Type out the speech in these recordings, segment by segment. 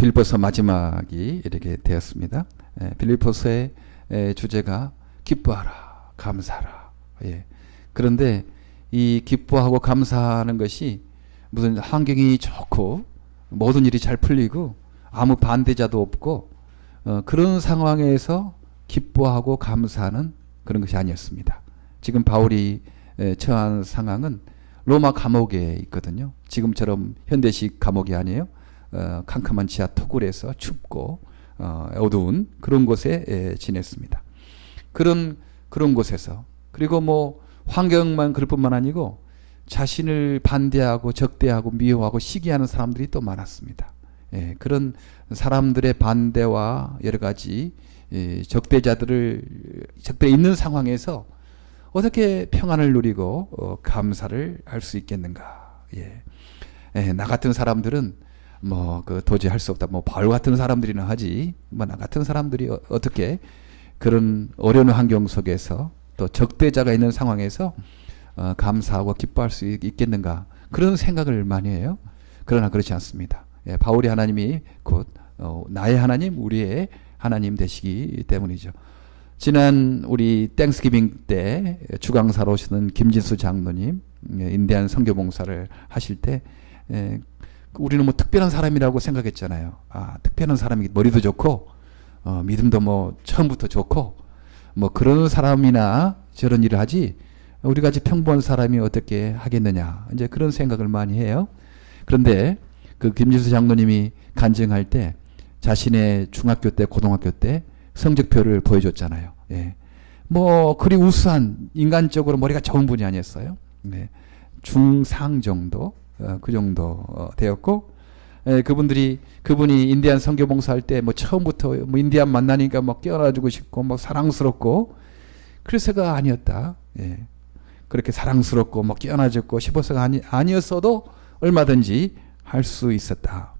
빌립보서 마지막이 이렇게 되었습니다. 빌립보서의 주제가 기뻐하라, 감사하라. 예. 그런데 이 기뻐하고 감사하는 것이 무슨 환경이 좋고 모든 일이 잘 풀리고 아무 반대자도 없고 그런 상황에서 기뻐하고 감사하는 그런 것이 아니었습니다. 지금 바울이 처한 상황은 로마 감옥에 있거든요. 지금처럼 현대식 감옥이 아니에요. 캄캄한 지하 토굴에서 춥고 어두운 그런 곳에 지냈습니다. 그런 곳에서, 그리고 뭐 환경만 그럴 뿐만 아니고 자신을 반대하고 적대하고 미워하고 시기하는 사람들이 또 많았습니다. 그런 사람들의 반대와 여러 가지 적대 있는 상황에서 어떻게 평안을 누리고 감사를 할 수 있겠는가? 나 같은 사람들은 뭐 도저히 할 수 없다. 뭐 바울 같은 사람들이나 하지. 뭐 나 같은 사람들이 어떻게 그런 어려운 환경 속에서 또 적대자가 있는 상황에서 감사하고 기뻐할 수 있겠는가? 그런 생각을 많이 해요. 그러나 그렇지 않습니다. 바울이 하나님이 곧 나의 하나님, 우리의 하나님 되시기 때문이죠. 지난 우리 땡스기빙 때 주강사로 오시는 김진수 장로님 인대한 선교봉사를 하실 때 우리는 뭐 특별한 사람이라고 생각했잖아요. 특별한 사람이 머리도 좋고 믿음도 뭐 처음부터 좋고 뭐 그런 사람이나 저런 일을 하지 우리 같이 평범한 사람이 어떻게 하겠느냐, 이제 그런 생각을 많이 해요. 그런데 그 김진수 장로님이 간증할 때 자신의 중학교 때 고등학교 때 성적표를 보여줬잖아요. 뭐 그리 우수한 인간적으로 머리가 좋은 분이 아니었어요. 중상 정도 그 정도 되었고, 그분이 인디안 선교봉사할 때 뭐 처음부터 뭐 인디안 만나니까 막 껴안아주고 싶고 막 사랑스럽고 그래서가 아니었다. 그렇게 사랑스럽고 막 껴안아주고 싶어서가 아니었어도 얼마든지 할 수 있었다.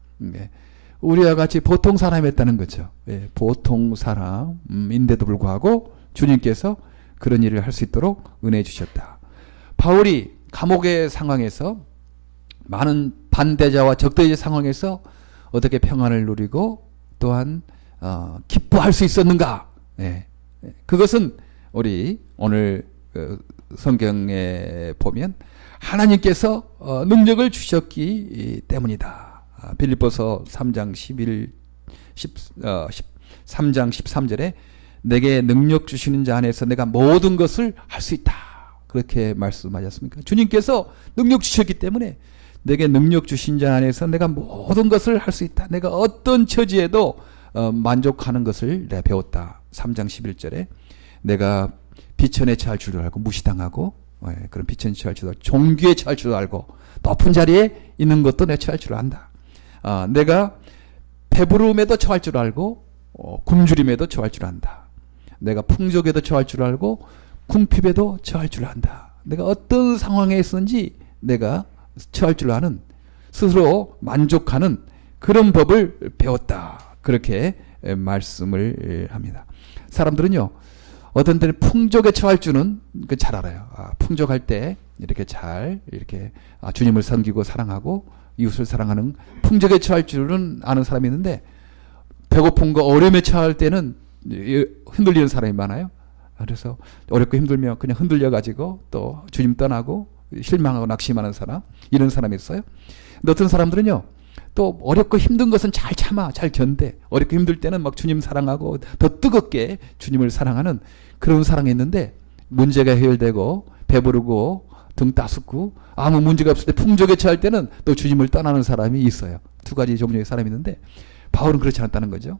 우리와 같이 보통 사람이었다는 거죠. 보통 사람인데도 불구하고 주님께서 그런 일을 할 수 있도록 은혜 주셨다. 바울이 감옥의 상황에서 많은 반대자와 적대의 상황에서 어떻게 평안을 누리고 또한 기뻐할 수 있었는가? 그것은 우리 오늘 성경에 보면 하나님께서 능력을 주셨기 때문이다. 빌립보서 3장 3장 13절에 내게 능력 주시는 자 안에서 내가 모든 것을 할 수 있다. 그렇게 말씀하셨습니까? 주님께서 능력 주셨기 때문에 내게 능력 주신 자 안에서 내가 모든 것을 할 수 있다. 내가 어떤 처지에도 만족하는 것을 내가 배웠다. 3장 11절에 내가 비천에 처할 줄도 알고 무시당하고 그런 비천에 처할 줄도 알고 종교에 처할 줄도 알고 높은 자리에 있는 것도 내가 처할 줄 안다. 내가 배부름에도 처할 줄 알고 굶주림에도 처할 줄 안다. 내가 풍족에도 처할 줄 알고 궁핍에도 처할 줄 안다. 내가 어떤 상황에 있었는지 내가 처할 줄 아는, 스스로 만족하는 그런 법을 배웠다. 그렇게 말씀을 합니다. 사람들은요, 어떤 때는 풍족에 처할 줄은 잘 알아요. 풍족할 때 이렇게 주님을 섬기고 사랑하고 이웃을 사랑하는 풍족에 처할 줄은 아는 사람이 있는데 배고픈 거 어려움에 처할 때는 흔들리는 사람이 많아요. 그래서 어렵고 힘들면 그냥 흔들려가지고 또 주님 떠나고 실망하고 낙심하는 사람, 이런 사람이 있어요. 근데 어떤 사람들은요, 또 어렵고 힘든 것은 잘 참아, 잘 견뎌. 어렵고 힘들 때는 막 주님 사랑하고 더 뜨겁게 주님을 사랑하는 그런 사랑이 있는데 문제가 해결되고 배부르고 등 따숩고 아무 문제가 없을 때 풍족에 처할 때는 또 주님을 떠나는 사람이 있어요. 두 가지 종류의 사람이 있는데 바울은 그렇지 않다는 거죠.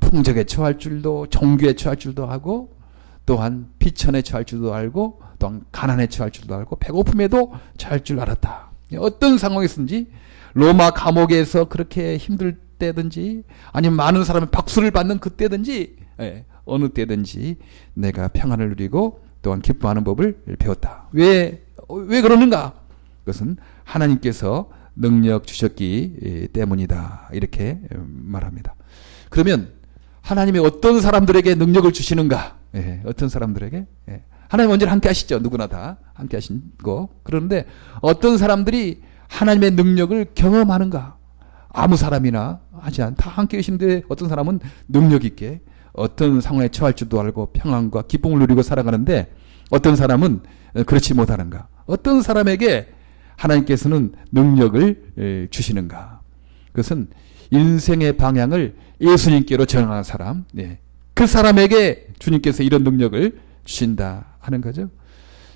풍족에 처할 줄도 종교에 처할 줄도 하고 또한 비천에 처할 줄도 알고 또한 가난에 처할 줄도 알고 배고픔에도 처할 줄 알았다. 어떤 상황이든지 로마 감옥에서 그렇게 힘들 때든지 아니면 많은 사람의 박수를 받는 그때든지 어느 때든지 내가 평안을 누리고 또한 기뻐하는 법을 배웠다. 왜 그러는가? 그것은 하나님께서 능력 주셨기 때문이다. 이렇게 말합니다. 그러면 하나님이 어떤 사람들에게 능력을 주시는가? 어떤 사람들에게? 하나님 언제나 함께 하시죠. 누구나 다 함께 하시고. 그런데 어떤 사람들이 하나님의 능력을 경험하는가? 아무 사람이나 하지 않. 다 함께 계신데 어떤 사람은 능력 있게 어떤 상황에 처할 줄도 알고 평안과 기쁨을 누리고 살아가는데 어떤 사람은 그렇지 못하는가. 어떤 사람에게 하나님께서는 능력을 주시는가. 그것은 인생의 방향을 예수님께로 정하는 사람, 그 사람에게 주님께서 이런 능력을 주신다 하는 거죠.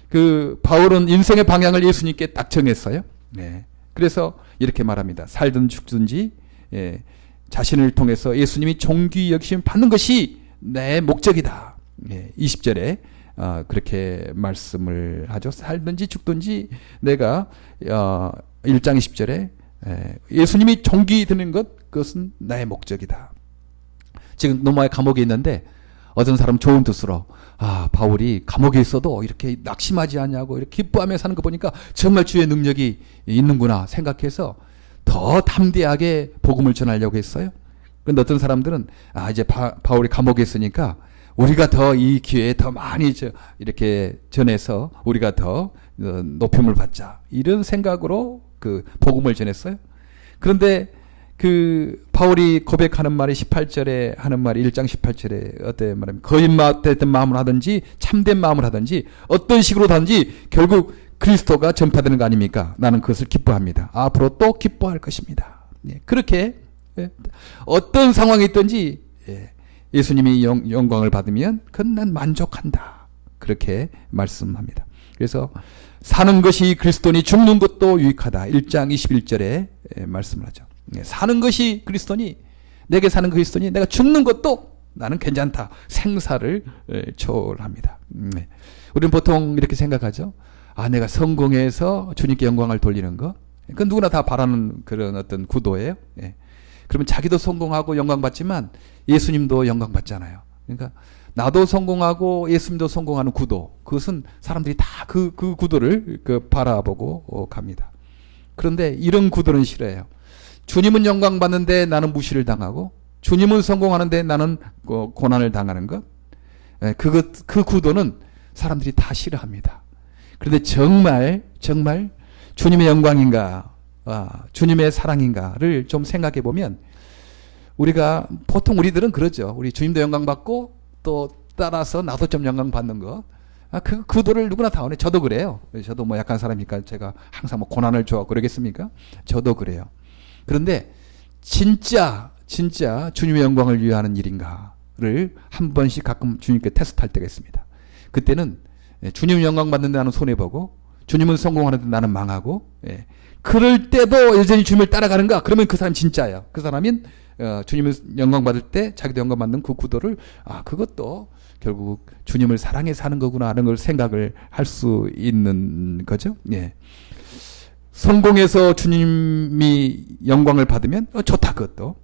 그 바울은 인생의 방향을 예수님께 딱 정했어요. 그래서 이렇게 말합니다. 살든 죽든지 자신을 통해서 예수님이 존귀 여기심 받는 것이 내 목적이다. 20절에 그렇게 말씀을 하죠. 살든지 죽든지 내가 1장 20절에 예수님이 존귀 드는 것, 그것은 나의 목적이다. 지금 로마의 감옥에 있는데 어떤 사람 좋은 뜻으로 바울이 감옥에 있어도 이렇게 낙심하지 않냐고 이렇게 기뻐하며 사는 거 보니까 정말 주의 능력이 있는구나 생각해서 더 담대하게 복음을 전하려고 했어요. 그런데 어떤 사람들은 이제 바울이 감옥에 있으니까 우리가 더 이 기회에 더 많이 이렇게 전해서 우리가 더 높임을 받자, 이런 생각으로 그 복음을 전했어요. 그런데 그 바울이 고백하는 말이 18절에 하는 말이 1장 18절에 어때 말하면 거짓말된 마음을 하든지 참된 마음을 하든지 어떤 식으로 하든지 결국 그리스도가 전파되는 거 아닙니까? 나는 그것을 기뻐합니다. 앞으로 또 기뻐할 것입니다. 그렇게 어떤 상황이 있든지 예수님이 영광을 받으면 그건 난 만족한다. 그렇게 말씀합니다. 그래서 사는 것이 그리스도니 죽는 것도 유익하다. 1장 21절에 말씀을 하죠. 사는 것이 그리스도니, 내게 사는 그리스도니 내가 죽는 것도 나는 괜찮다. 생사를 초월합니다. 우리는 보통 이렇게 생각하죠. 내가 성공해서 주님께 영광을 돌리는 거, 그건 누구나 다 바라는 그런 어떤 구도예요. 그러면 자기도 성공하고 영광 받지만 예수님도 영광 받잖아요. 그러니까 나도 성공하고 예수님도 성공하는 구도, 그것은 사람들이 다 그 구도를 바라보고 갑니다. 그런데 이런 구도는 싫어해요. 주님은 영광 받는데 나는 무시를 당하고, 주님은 성공하는데 나는 고난을 당하는 것, 그 구도는 사람들이 다 싫어합니다. 그런데 정말 주님의 영광인가, 주님의 사랑인가를 좀 생각해 보면, 우리가 보통 우리들은 그러죠. 우리 주님도 영광 받고 또 따라서 나도 좀 영광 받는 것, 그 구도를 누구나 다 원해. 저도 그래요. 저도 뭐 약한 사람이니까 제가 항상 뭐 고난을 좋아하고 그러겠습니까? 저도 그래요. 그런데 진짜 주님의 영광을 위하는 일인가를 한 번씩 가끔 주님께 테스트할 때가 있습니다. 그때는 주님 영광 받는데 나는 손해보고, 주님은 성공하는데 나는 망하고, 그럴 때도 여전히 주님을 따라가는가? 그러면 그 사람 진짜예요. 그 사람은 주님을 영광 받을 때 자기도 영광 받는 그 구도를, 그것도 결국 주님을 사랑해 사는 거구나 하는 걸 생각을 할 수 있는 거죠. 성공해서 주님이 영광을 받으면 좋다. 그것도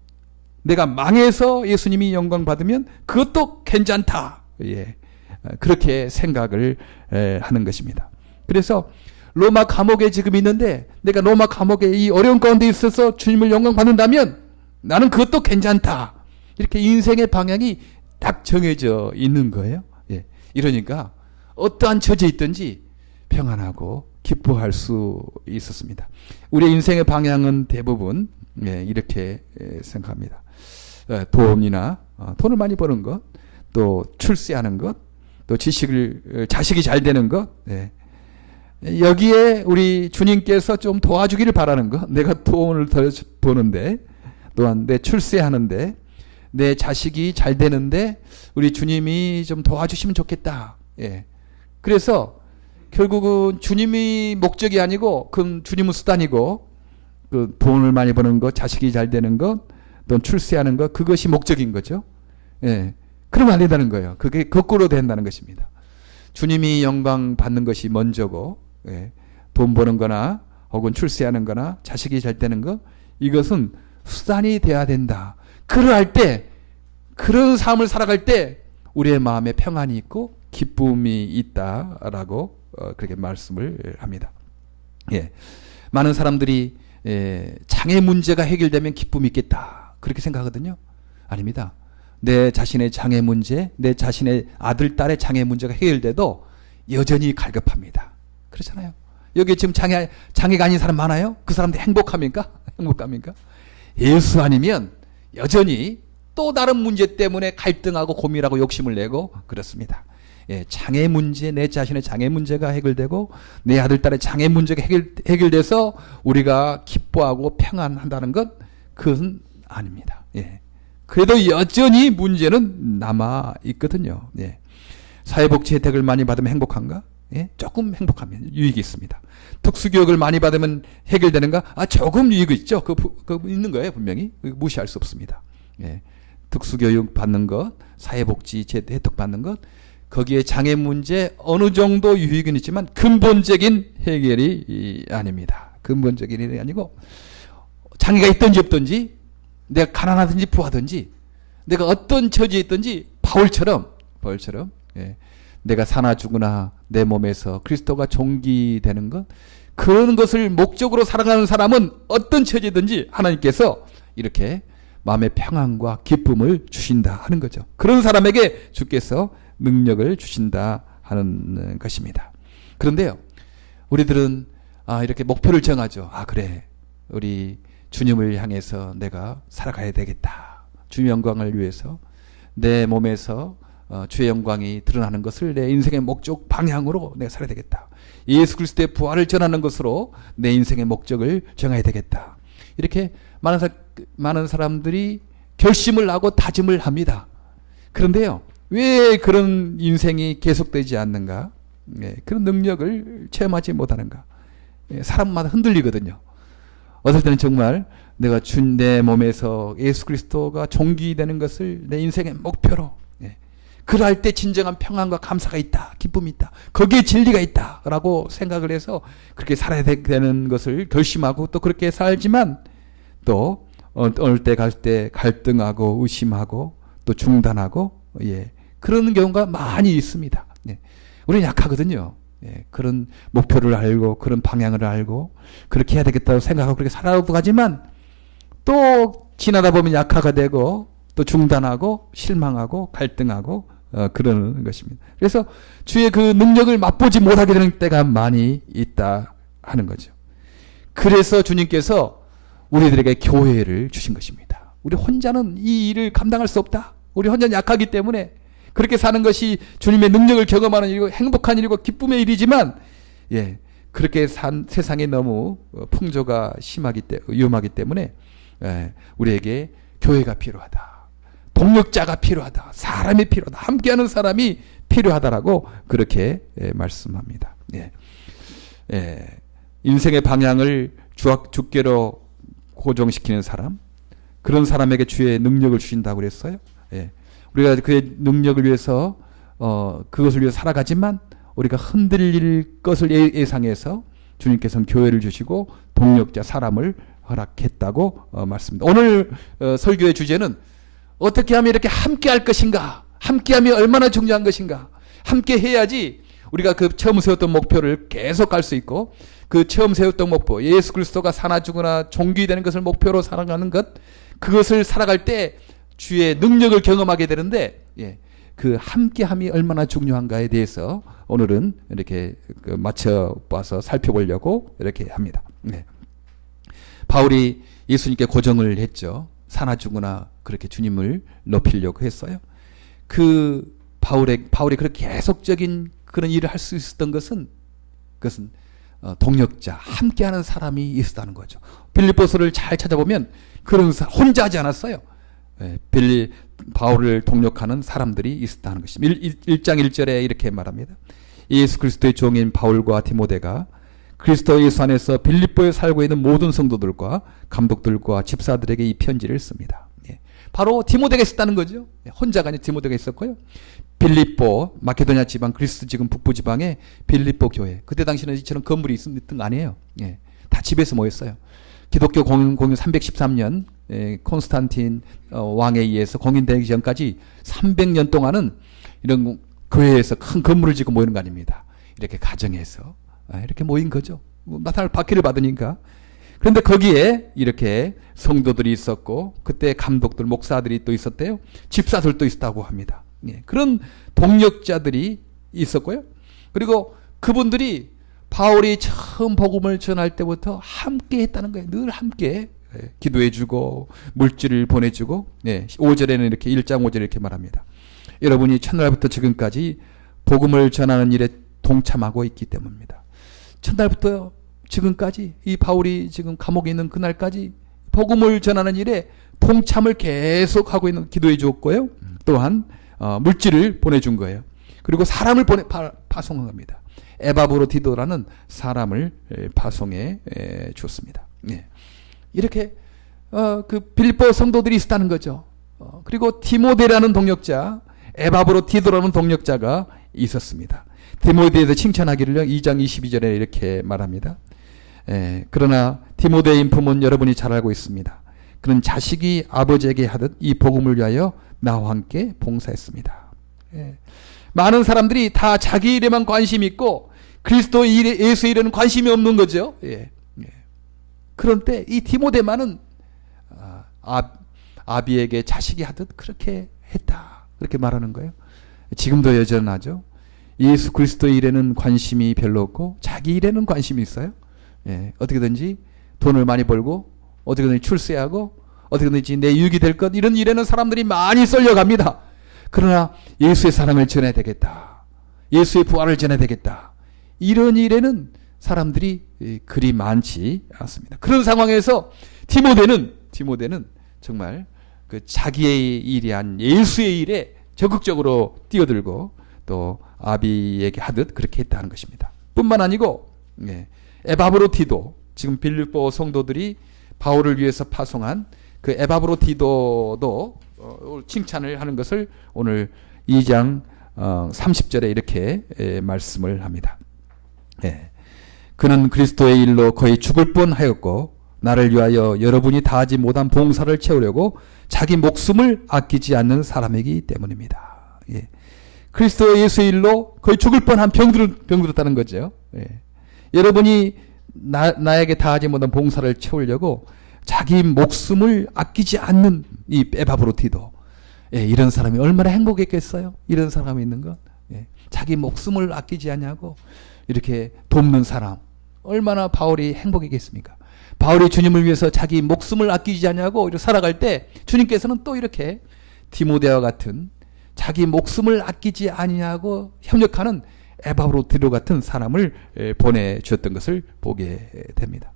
내가 망해서 예수님이 영광 받으면 그것도 괜찮다. 그렇게 생각을 하는 것입니다. 그래서 로마 감옥에 지금 있는데 내가 로마 감옥에 이 어려운 가운데 있어서 주님을 영광 받는다면 나는 그것도 괜찮다. 이렇게 인생의 방향이 딱 정해져 있는 거예요. 이러니까 어떠한 처지에 있든지 평안하고 기뻐할 수 있었습니다. 우리의 인생의 방향은 대부분 이렇게 생각합니다. 돈이나 돈을 많이 버는 것, 또 출세하는 것, 또 자식이 잘 되는 것, 여기에 우리 주님께서 좀 도와주기를 바라는 것. 내가 돈을 더 버는데, 또한 내 출세하는데, 내 자식이 잘 되는데 우리 주님이 좀 도와주시면 좋겠다. 그래서 결국은 주님이 목적이 아니고 그건 주님은 수단이고, 그 돈을 많이 버는 것, 자식이 잘 되는 것, 또 출세하는 것, 그것이 목적인 거죠. 그러면 안 된다는 거예요. 그게 거꾸로 된다는 것입니다. 주님이 영광 받는 것이 먼저고, 돈 버는 거나 혹은 출세하는 거나 자식이 잘 되는 것, 이것은 수단이 돼야 된다. 그러할 때, 그런 삶을 살아갈 때 우리의 마음에 평안이 있고 기쁨이 있다라고 그렇게 말씀을 합니다. 많은 사람들이 장애 문제가 해결되면 기쁨이 있겠다 그렇게 생각하거든요. 아닙니다. 내 자신의 장애 문제, 내 자신의 아들, 딸의 장애 문제가 해결돼도 여전히 갈급합니다. 그렇잖아요. 여기 지금 장애가 아닌 사람 많아요? 그 사람들 행복합니까? 행복합니까? 예수 아니면 여전히 또 다른 문제 때문에 갈등하고 고민하고 욕심을 내고 그렇습니다. 예, 장애 문제, 내 자신의 장애 문제가 해결되고 내 아들, 딸의 장애 문제가 해결돼서 우리가 기뻐하고 평안한다는 것, 그것은 아닙니다. 예. 그래도 여전히 문제는 남아 있거든요. 예. 사회복지 혜택을 많이 받으면 행복한가? 예? 조금 행복하면 유익이 있습니다. 특수교육을 많이 받으면 해결되는가? 조금 유익이 있죠. 그 있는 거예요, 분명히. 무시할 수 없습니다. 예. 특수교육 받는 것, 사회복지 혜택 받는 것, 거기에 장애 문제 어느 정도 유익은 있지만 근본적인 해결이 아닙니다. 근본적인 해결이 아니고, 장애가 있든지 없든지, 내가 가난하든지 부하든지, 내가 어떤 처지에 있든지 바울처럼 예, 내가 사나 죽으나 내 몸에서 그리스도가 종기되는 것, 그런 것을 목적으로 살아가는 사람은 어떤 처지든지 하나님께서 이렇게 마음의 평안과 기쁨을 주신다 하는 거죠. 그런 사람에게 주께서 능력을 주신다 하는 것입니다. 그런데요, 우리들은 이렇게 목표를 정하죠. 그래, 우리 주님을 향해서 내가 살아가야 되겠다. 주의 영광을 위해서 내 몸에서 주의 영광이 드러나는 것을 내 인생의 목적 방향으로 내가 살아야 되겠다. 예수 그리스도의 부활을 전하는 것으로 내 인생의 목적을 정해야 되겠다. 이렇게 많은 사람들이 결심을 하고 다짐을 합니다. 그런데요, 왜 그런 인생이 계속되지 않는가? 그런 능력을 체험하지 못하는가? 사람마다 흔들리거든요. 어떨 때는 정말 내가 내 몸에서 예수 그리스도가 종기되는 것을 내 인생의 목표로, 그럴 때 진정한 평안과 감사가 있다, 기쁨이 있다, 거기에 진리가 있다 라고 생각을 해서 그렇게 살아야 되는 것을 결심하고 또 그렇게 살지만, 또 어느 때 갈 때 갈등하고 의심하고 또 중단하고, 그런 경우가 많이 있습니다. 우리는 약하거든요. 그런 목표를 알고 그런 방향을 알고 그렇게 해야 되겠다고 생각하고 그렇게 살아도 가지만, 또 지나다 보면 약화가 되고 또 중단하고 실망하고 갈등하고 그러는 것입니다. 그래서 주의 그 능력을 맛보지 못하게 되는 때가 많이 있다 하는 거죠. 그래서 주님께서 우리들에게 교회를 주신 것입니다. 우리 혼자는 이 일을 감당할 수 없다. 우리 혼자는 약하기 때문에 그렇게 사는 것이 주님의 능력을 경험하는 일이고 행복한 일이고 기쁨의 일이지만, 그렇게 산 세상에 너무 풍조가 위험하기 때문에 우리에게 교회가 필요하다. 동력자가 필요하다. 사람이 필요하다. 함께하는 사람이 필요하다라고 그렇게 말씀합니다. 인생의 방향을 주께로 고정시키는 사람, 그런 사람에게 주의 능력을 주신다고 그랬어요. 우리가 그의 능력을 위해서 그것을 위해서 살아가지만 우리가 흔들릴 것을 예상해서 주님께서는 교회를 주시고 동력자 사람을 허락했다고 말씀합니다. 오늘 설교의 주제는 어떻게 하면 이렇게 함께 할 것인가, 함께하면 얼마나 중요한 것인가, 함께 해야지 우리가 그 처음 세웠던 목표를 계속 갈 수 있고, 그 처음 세웠던 목표, 예수 그리스도가 사나 죽으나 종기되는 것을 목표로 살아가는 것, 그것을 살아갈 때 주의 능력을 경험하게 되는데, 그 함께함이 얼마나 중요한가에 대해서 오늘은 이렇게 맞춰봐서 살펴보려고 이렇게 합니다. 바울이 예수님께 고정을 했죠. 사나 죽으나 그렇게 주님을 높이려고 했어요. 그 바울이 그렇게 계속적인 그런 일을 할 수 있었던 것은 동력자, 함께하는 사람이 있었다는 거죠. 빌립보서를 잘 찾아보면 그런 혼자 하지 않았어요. 바울을 동력하는 사람들이 있었다는 것입니다. 1장 1절에 이렇게 말합니다. 예수 그리스도의 종인 바울과 디모데가 그리스도 예수 안에서 빌립보에 살고 있는 모든 성도들과 감독들과 집사들에게 이 편지를 씁니다. 바로 디모데가 있었다는 거죠. 혼자가 아니라 디모데가 있었고요. 빌립보, 마케도냐 지방, 그리스 지금 북부 지방에 빌립보 교회. 그때 당시는 이처럼 건물이 있었던 거 아니에요. 다 집에서 모였어요. 기독교 공인 313년 콘스탄틴 왕에 의해서 공인되기 전까지 300년 동안은 이런 교회에서 큰 건물을 짓고 모이는 거 아닙니다. 이렇게 가정에서 이렇게 모인 거죠. 나타날 박해를 받으니까. 그런데 거기에 이렇게 성도들이 있었고, 그때 감독들, 목사들이 또 있었대요. 집사들도 있었다고 합니다. 그런 동력자들이 있었고요. 그리고 그분들이 바울이 처음 복음을 전할 때부터 함께 했다는 거예요. 늘 함께 기도해주고 물질을 보내주고 5절에는 이렇게 1장 5절에 이렇게 말합니다. 여러분이 첫날부터 지금까지 복음을 전하는 일에 동참하고 있기 때문입니다. 첫날부터 지금까지 이 바울이 지금 감옥에 있는 그날까지 복음을 전하는 일에 동참을 계속하고 있는 기도해 주었고요. 또한 물질을 보내준 거예요. 그리고 사람을 파송한 겁니다. 에바브로디도라는 사람을 파송해 줬습니다. 이렇게 그 빌립보 성도들이 있었다는 거죠. 그리고 디모데라는 동역자, 에바브로디도라는 동역자가 있었습니다. 디모데에서 칭찬하기를 2장 22절에 이렇게 말합니다. 그러나 디모데의 인품은 여러분이 잘 알고 있습니다. 그는 자식이 아버지에게 하듯 이 복음을 위하여 나와 함께 봉사했습니다. 많은 사람들이 다 자기 일에만 관심이 있고 그리스도 일에, 예수 일에는 관심이 없는 거죠. 그런 때 이 디모데만은 아비에게 자식이 하듯 그렇게 했다. 그렇게 말하는 거예요. 지금도 여전하죠. 예수 그리스도 일에는 관심이 별로 없고 자기 일에는 관심이 있어요. 어떻게든지 돈을 많이 벌고 어떻게든지 출세하고 어떻게든지 내 유익이 될 것, 이런 일에는 사람들이 많이 쏠려갑니다. 그러나 예수의 사랑을 전해야 되겠다, 예수의 부활을 전해야 되겠다, 이런 일에는 사람들이 그리 많지 않습니다. 그런 상황에서 디모데는 정말 그 자기의 일이 아닌 예수의 일에 적극적으로 뛰어들고 또 아비에게 하듯 그렇게 했다는 것입니다. 뿐만 아니고 에바브로디도, 지금 빌립보 성도들이 바울을 위해서 파송한 그 에바브로디도도 칭찬을 하는 것을 오늘 2장 30절에 이렇게 말씀을 합니다. 그는 그리스도의 일로 거의 죽을 뻔하였고 나를 위하여 여러분이 다하지 못한 봉사를 채우려고 자기 목숨을 아끼지 않는 사람이기 때문입니다. 그리스도 예수의 일로 거의 죽을 뻔한 병들었다는 거죠. 여러분이 나에게 다하지 못한 봉사를 채우려고 자기 목숨을 아끼지 않는 이 에바브로디도, 이런 사람이 얼마나 행복했겠어요. 이런 사람이 있는 것. 자기 목숨을 아끼지 않냐고 이렇게 돕는 사람, 얼마나 바울이 행복했겠습니까? 바울이 주님을 위해서 자기 목숨을 아끼지 않냐고 이렇게 살아갈 때 주님께서는 또 이렇게 디모데와 같은 자기 목숨을 아끼지 아니하고 협력하는 에바브로디도 같은 사람을 보내주었던 것을 보게 됩니다.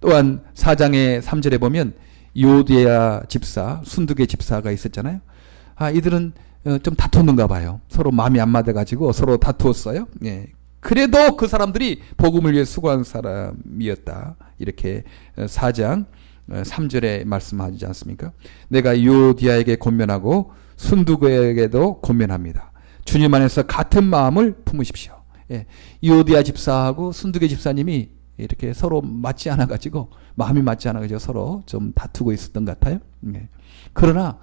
또한 4장의 3절에 보면 요디아 집사, 순두계 집사가 있었잖아요. 이들은 좀 다퉜는가 봐요. 서로 마음이 안 맞아가지고 서로 다투었어요. 그래도 그 사람들이 복음을 위해 수고한 사람이었다. 이렇게 4장 3절에 말씀하지 않습니까? 내가 요디아에게 권면하고 순두계에게도 권면합니다. 주님 안에서 같은 마음을 품으십시오. 요디아 집사하고 순두계 집사님이 이렇게 서로 맞지 않아가지고, 마음이 맞지 않아가지고 서로 좀 다투고 있었던 것 같아요. 그러나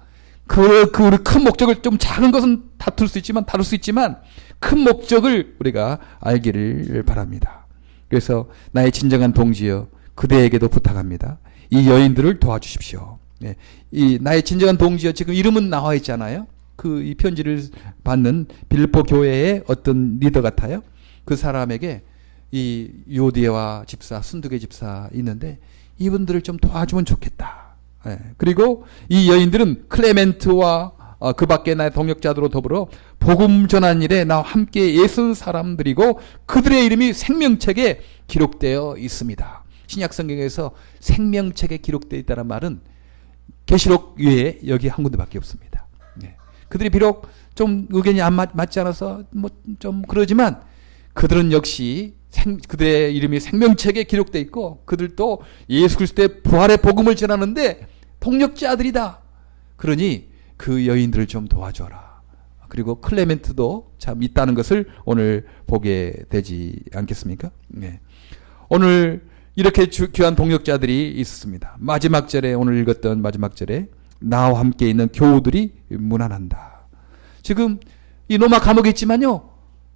그 큰 목적을, 좀 작은 것은 다툴 수 있지만 큰 목적을 우리가 알기를 바랍니다. 그래서 나의 진정한 동지여 그대에게도 부탁합니다. 이 여인들을 도와주십시오. 이 나의 진정한 동지여, 지금 이름은 나와 있잖아요. 이 편지를 받는 빌립보 교회의 어떤 리더 같아요. 그 사람에게 이 요디아와 집사, 순두계 집사 있는데 이분들을 좀 도와주면 좋겠다. 그리고 이 여인들은 클레멘트와 그 밖에 나의 동역자들로 더불어 복음 전한 일에 나와 함께 애쓴 사람들이고 그들의 이름이 생명책에 기록되어 있습니다. 신약 성경에서 생명책에 기록되어 있다는 말은 계시록 외에 여기 한 군데밖에 없습니다. 그들이 비록 좀 의견이 안 맞지 않아서 뭐 좀 그러지만 그들은 역시 그들의 이름이 생명책에 기록되어 있고 그들도 예수 그리스도의 부활의 복음을 전하는데 동력자들이다. 그러니 그 여인들을 좀 도와줘라. 그리고 클레멘트도 참 있다는 것을 오늘 보게 되지 않겠습니까? 오늘 이렇게 귀한 동역자들이 있습니다. 마지막 절에, 오늘 읽었던 마지막 절에 나와 함께 있는 교우들이 문안한다. 지금 이 로마 감옥에 있지만요,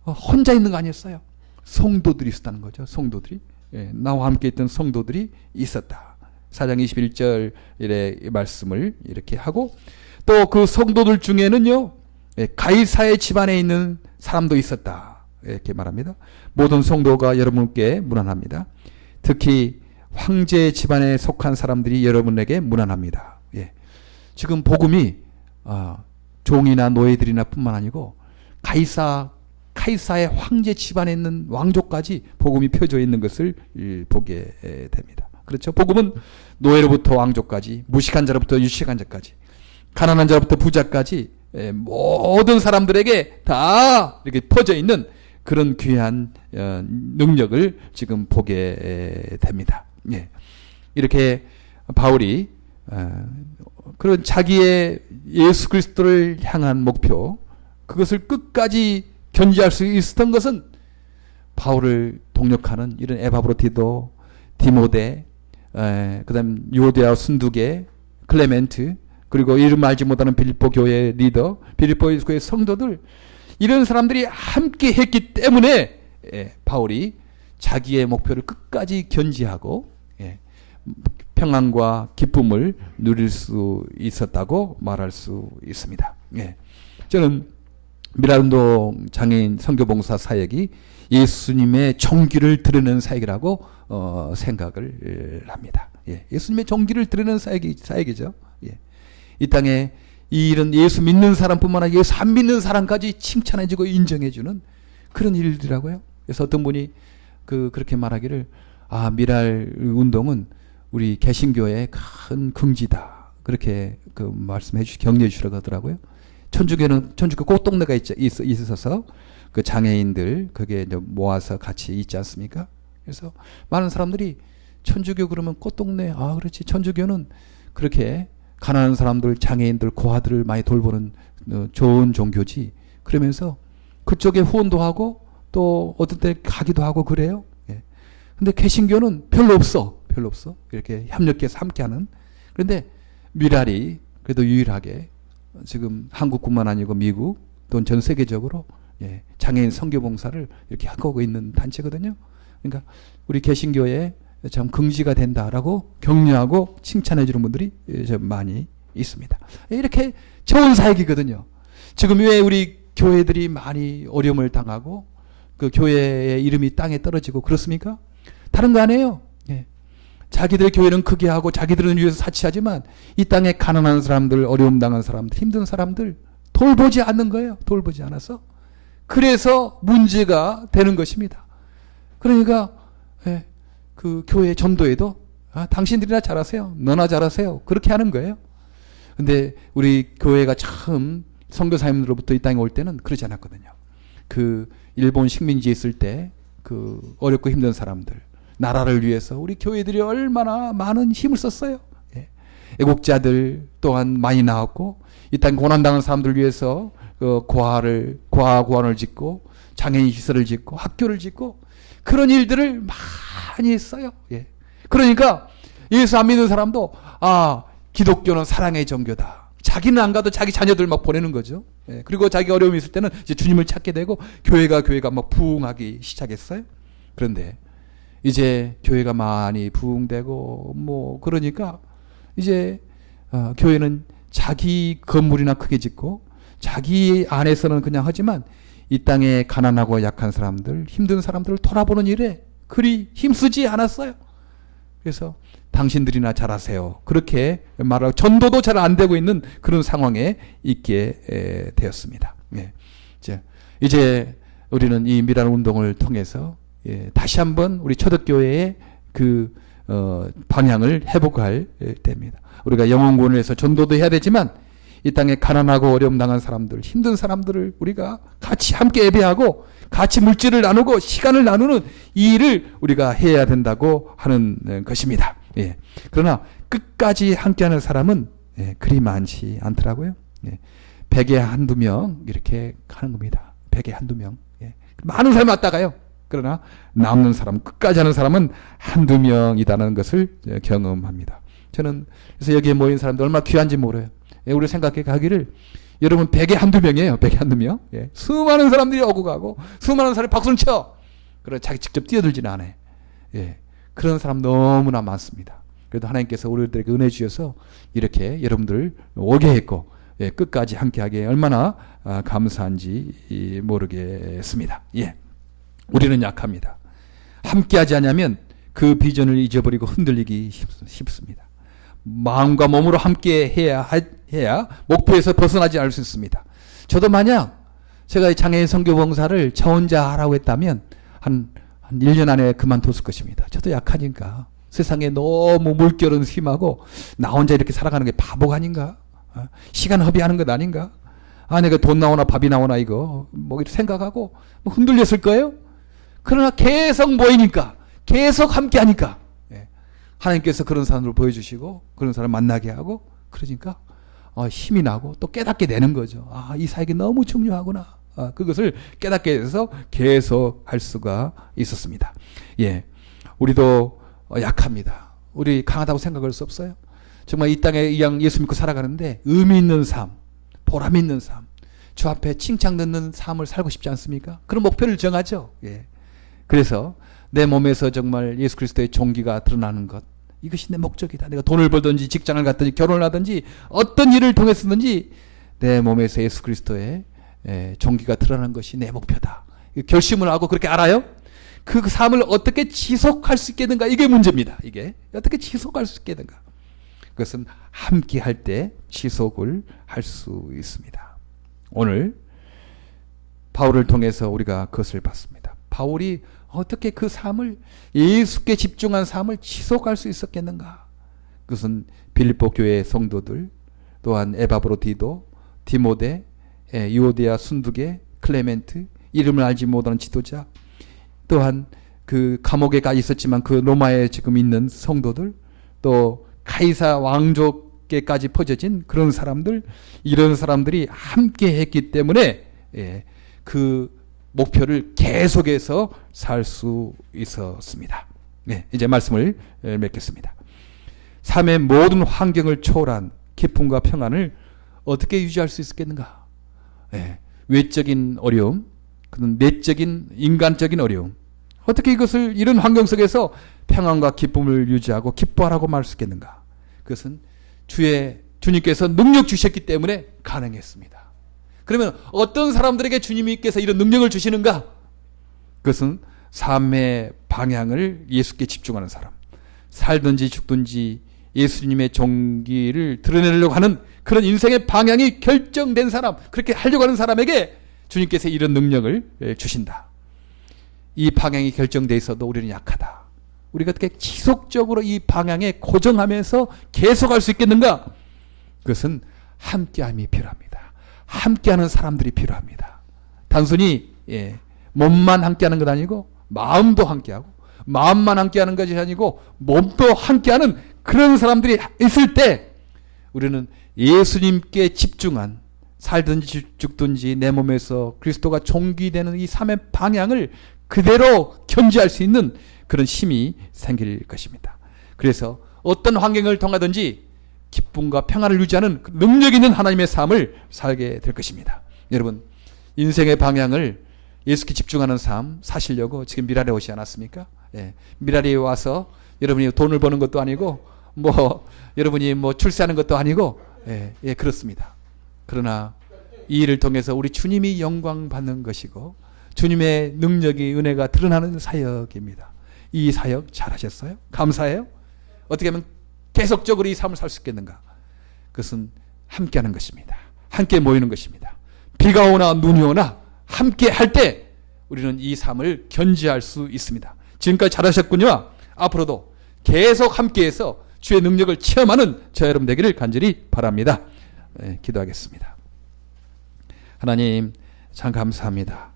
혼자 있는 거 아니었어요. 성도들이 있었다는 거죠. 성도들이. 나와 함께 있던 성도들이 있었다. 4장 21절의 말씀을 이렇게 하고, 또 그 성도들 중에는요, 가이사의 집안에 있는 사람도 있었다. 이렇게 말합니다. 모든 성도가 여러분께 문안합니다. 특히 황제 집안에 속한 사람들이 여러분에게 문안합니다. 예. 지금 복음이 종이나 노예들이나 뿐만 아니고 카이사의 황제 집안에 있는 왕족까지 복음이 펴져 있는 것을 보게 됩니다. 그렇죠? 복음은 노예로부터 왕족까지, 무식한 자로부터 유식한 자까지, 가난한 자로부터 부자까지 모든 사람들에게 다 이렇게 퍼져 있는 그런 귀한 능력을 지금 보게 됩니다. 예. 이렇게 바울이 그런 자기의 예수 그리스도를 향한 목표, 그것을 끝까지 견지할 수 있었던 것은 바울을 동력하는 이런 에바브로디도, 디모데, 그다음 유오디아 순두계, 클레멘트, 그리고 이름 알지 못하는 빌립보 교회 리더, 빌립보 교회 성도들, 이런 사람들이 함께 했기 때문에 바울이 자기의 목표를 끝까지 견지하고 평안과 기쁨을 누릴 수 있었다고 말할 수 있습니다. 저는 미라운동 장애인 선교봉사 사역이 예수님의 정기를 드러내는 사역이라고 생각을 합니다. 예수님의 정기를 드러내는 사역이죠. 이 땅에 이런 예수 믿는 사람뿐만 아니라 예수 안 믿는 사람까지 칭찬해주고 인정해주는 그런 일이라고요. 그래서 어떤 분이 그렇게 말하기를, 미랄 운동은 우리 개신교의 큰 긍지다, 그렇게 격려해 주시라고 하더라고요. 천주교 꽃동네가 있어서 그 장애인들 거기에 모아서 같이 있지 않습니까? 그래서 많은 사람들이 천주교 그러면 꽃동네, 그렇지, 천주교는 그렇게 가난한 사람들, 장애인들, 고아들을 많이 돌보는 좋은 종교지, 그러면서 그쪽에 후원도 하고 또 어떤 때 가기도 하고 그래요. 근데 개신교는 별로 없어. 이렇게 협력해서 함께하는. 그런데 미랄이 그래도 유일하게 지금 한국뿐만 아니고 미국 또는 전 세계적으로 장애인 선교봉사를 이렇게 하고 있는 단체거든요. 그러니까 우리 개신교에 참 긍지가 된다라고 격려하고 칭찬해 주는 분들이 좀 많이 있습니다. 이렇게 좋은 사역이거든요. 지금 왜 우리 교회들이 많이 어려움을 당하고 그 교회의 이름이 땅에 떨어지고 그렇습니까? 다른 거 아니에요. 자기들의 교회는 크게 하고 자기들은 위해서 사치하지만 이 땅에 가난한 사람들, 어려움 당한 사람들, 힘든 사람들 돌보지 않는 거예요. 돌보지 않아서. 그래서 문제가 되는 것입니다. 그러니까 그 교회 전도에도 당신들이나 잘하세요, 너나 잘하세요, 그렇게 하는 거예요. 근데 우리 교회가 처음 선교사님들로부터 이 땅에 올 때는 그러지 않았거든요. 그 일본 식민지에 있을 때 그 어렵고 힘든 사람들, 나라를 위해서 우리 교회들이 얼마나 많은 힘을 썼어요. 애국자들 또한 많이 나왔고, 이 땅 고난당한 사람들 위해서 고아원을 짓고 장애인 시설을 짓고 학교를 짓고 그런 일들을 많이 했어요. 그러니까 예수 안 믿는 사람도 기독교는 사랑의 종교다. 자기는 안 가도 자기 자녀들 막 보내는 거죠. 그리고 자기 어려움이 있을 때는 이제 주님을 찾게 되고 교회가 막 부흥하기 시작했어요. 그런데 이제 교회가 많이 부흥되고 그러니까 이제 교회는 자기 건물이나 크게 짓고 자기 안에서는 그냥 하지만 이 땅에 가난하고 약한 사람들, 힘든 사람들을 돌아보는 일에 그리 힘쓰지 않았어요. 그래서 당신들이나 잘하세요, 그렇게 말하고 전도도 잘 안 되고 있는 그런 상황에 있게 되었습니다. 이제 우리는 이 미랄 운동을 통해서 다시 한번 우리 초대교회의 그 방향을 회복할 때입니다. 우리가 영혼구원을 해서 전도도 해야 되지만 이 땅에 가난하고 어려움 당한 사람들, 힘든 사람들을 우리가 같이 함께 예배하고 같이 물질을 나누고 시간을 나누는 이 일을 우리가 해야 된다고 하는 것입니다. 그러나 끝까지 함께하는 사람은 그리 많지 않더라고요. 100에 한두 명 이렇게 하는 겁니다. 100에 한두 명. 많은 사람이 왔다가요. 그러나 남는 사람, 끝까지 하는 사람은 한두 명이다는 것을 경험합니다. 저는 그래서 여기에 모인 사람들 얼마나 귀한지 몰라요. 우리 생각해 가기를, 여러분 100에 한두 명이에요. 100에 한두 명. 수많은 사람들이 오고 가고 수많은 사람이 박수를 쳐. 그래 자기 직접 뛰어들지는 않아요. 그런 사람 너무나 많습니다. 그래도 하나님께서 우리들에게 은혜 주셔서 이렇게 여러분들 오게 했고 끝까지 함께하기에 얼마나 감사한지 모르겠습니다. 우리는 약합니다. 함께하지 않으면 그 비전을 잊어버리고 흔들리기 쉽습니다. 마음과 몸으로 함께 해야 목표에서 벗어나지 않을 수 있습니다. 저도 만약 제가 장애인 선교봉사를 저 혼자 하라고 했다면 한 1년 안에 그만뒀을 것입니다. 저도 약하니까. 세상에 너무 물결은 심하고 나 혼자 이렇게 살아가는 게 바보가 아닌가? 시간 허비하는 것 아닌가? 내가 돈 나오나 밥이 나오나 이거 뭐 이렇게 생각하고 뭐 흔들렸을 거예요. 그러나 계속 모이니까, 계속 함께 하니까 하나님께서 그런 사람을 보여주시고 그런 사람 만나게 하고 그러니까 힘이 나고 또 깨닫게 되는 거죠. 이 사역이 너무 중요하구나. 그것을 깨닫게 돼서 계속 할 수가 있었습니다. 예, 우리도 약합니다. 우리 강하다고 생각할 수 없어요. 정말 이 땅에 이왕 예수 믿고 살아가는데 의미 있는 삶, 보람 있는 삶, 주 앞에 칭찬 듣는 삶을 살고 싶지 않습니까? 그런 목표를 정하죠. 예. 그래서 내 몸에서 정말 예수 그리스도의 종기가 드러나는 것, 이것이 내 목적이다. 내가 돈을 벌든지 직장을 갖든지 결혼을 하든지 어떤 일을 통해서든지 내 몸에서 예수 그리스도의 종기가 드러나는 것이 내 목표다. 결심을 하고 그렇게 알아요? 그 삶을 어떻게 지속할 수 있겠는가? 이게 문제입니다. 이게 어떻게 지속할 수 있겠는가? 그것은 함께 할 때 지속을 할 수 있습니다. 오늘 바울을 통해서 우리가 그것을 봤습니다. 바울이 어떻게 그 삶을, 예수께 집중한 삶을 지속할 수 있었겠는가? 그것은 빌립보 교회의 성도들, 또한 에바브로디도, 디모데, 유오디아 순두계, 클레멘트, 이름을 알지 못하는 지도자, 또한 그 감옥에 가 있었지만 그 로마에 지금 있는 성도들, 또 카이사 왕족계까지 퍼져진 그런 사람들, 이런 사람들이 함께 했기 때문에 그 목표를 계속해서 살 수 있었습니다. 이제 말씀을 맺겠습니다. 삶의 모든 환경을 초월한 기쁨과 평안을 어떻게 유지할 수 있겠는가? 외적인 어려움, 그런 내적인 인간적인 어려움, 어떻게 이것을 이런 환경 속에서 평안과 기쁨을 유지하고 기뻐하라고 말할 수 있겠는가? 그것은 주님께서 능력 주셨기 때문에 가능했습니다. 그러면 어떤 사람들에게 주님께서 이런 능력을 주시는가? 그것은 삶의 방향을 예수께 집중하는 사람, 살든지 죽든지 예수님의 종기를 드러내려고 하는 그런 인생의 방향이 결정된 사람, 그렇게 하려고 하는 사람에게 주님께서 이런 능력을 주신다. 이 방향이 결정되어 있어도 우리는 약하다. 우리가 어떻게 지속적으로 이 방향에 고정하면서 계속할 수 있겠는가? 그것은 함께함이 필요합니다. 함께하는 사람들이 필요합니다. 단순히 몸만 함께하는 것 아니고 마음도 함께하고, 마음만 함께하는 것이 아니고 몸도 함께하는 그런 사람들이 있을 때 우리는 예수님께 집중한, 살든지 죽든지 내 몸에서 그리스도가 종기되는 이 삶의 방향을 그대로 견지할 수 있는 그런 힘이 생길 것입니다. 그래서 어떤 환경을 통하든지 기쁨과 평안을 유지하는 능력 있는 하나님의 삶을 살게 될 것입니다. 여러분, 인생의 방향을 예수께 집중하는 삶 사시려고 지금 미랄에 오지 않았습니까? 미랄에 와서 여러분이 돈을 버는 것도 아니고 여러분이 출세하는 것도 아니고 그렇습니다. 그러나 이 일을 통해서 우리 주님이 영광 받는 것이고 주님의 능력이, 은혜가 드러나는 사역입니다. 이 사역 잘하셨어요? 감사해요? 어떻게 하면 계속적으로 이 삶을 살 수 있겠는가? 그것은 함께하는 것입니다. 함께 모이는 것입니다. 비가 오나 눈이 오나 함께 할 때 우리는 이 삶을 견지할 수 있습니다. 지금까지 잘하셨군요. 앞으로도 계속 함께해서 주의 능력을 체험하는 저 여러분 되기를 간절히 바랍니다. 기도하겠습니다. 하나님, 참 감사합니다.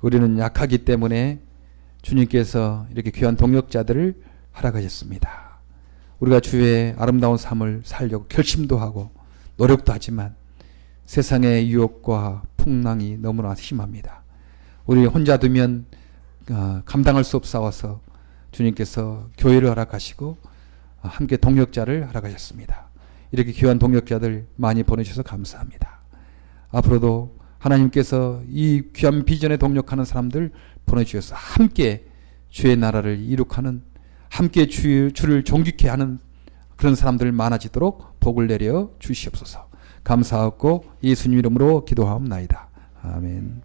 우리는 약하기 때문에 주님께서 이렇게 귀한 동역자들을 허락하셨습니다. 우리가 주의 아름다운 삶을 살려고 결심도 하고 노력도 하지만 세상의 유혹과 풍랑이 너무나 심합니다. 우리 혼자 두면 감당할 수 없사와서 주님께서 교회를 허락하시고 함께 동역자를 허락하셨습니다. 이렇게 귀한 동역자들 많이 보내주셔서 감사합니다. 앞으로도 하나님께서 이 귀한 비전에 동역하는 사람들 보내주셔서 함께 주의 나라를 이룩하는, 함께 주를 존귀케 하는 그런 사람들 많아지도록 복을 내려 주시옵소서. 감사하고 예수님 이름으로 기도하옵나이다. 아멘.